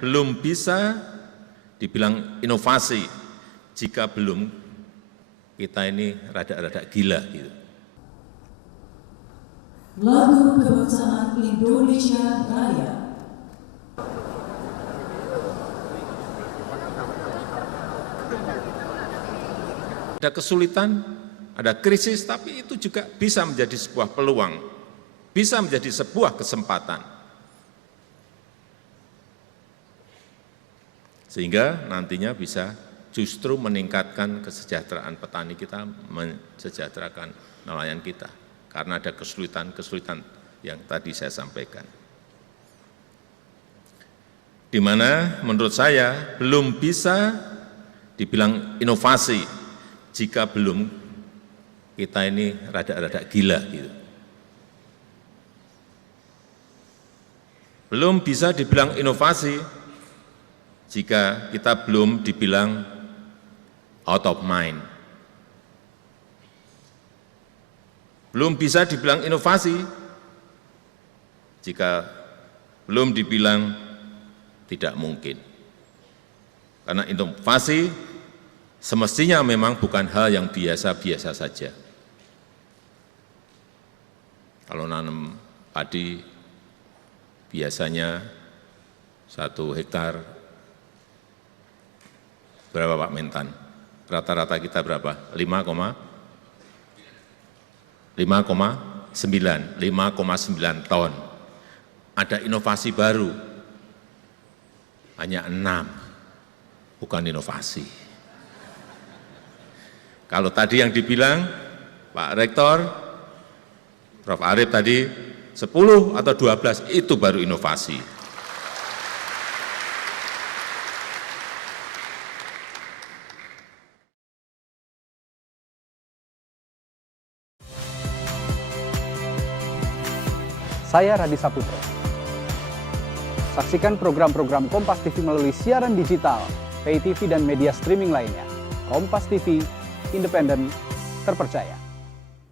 belum bisa dibilang inovasi jika belum kita ini rada-rada gila gitu. Lagu kebangsaan Indonesia Raya. Ada kesulitan, ada krisis, tapi itu juga bisa menjadi sebuah peluang, bisa menjadi sebuah kesempatan. Sehingga nantinya bisa justru meningkatkan kesejahteraan petani kita, mensejahterakan nelayan kita. Karena ada kesulitan-kesulitan yang tadi saya sampaikan. Di mana menurut saya belum bisa dibilang inovasi jika belum kita ini rada-rada gila gitu. Belum bisa dibilang inovasi jika kita belum dibilang out of mind. Belum bisa dibilang inovasi jika belum dibilang tidak mungkin. Karena inovasi semestinya memang bukan hal yang biasa-biasa saja. Kalau nanam padi biasanya 1 hektar berapa Pak Mentan? Rata-rata kita berapa? 5,9 ton. Ada inovasi baru, hanya 6, bukan inovasi. Kalau tadi yang dibilang Pak Rektor, Prof. Arief tadi 10 atau 12, itu baru inovasi. Saya Radi Saputro. Saksikan program-program Kompas TV melalui siaran digital, pay TV dan media streaming lainnya. Kompas TV, independen, terpercaya.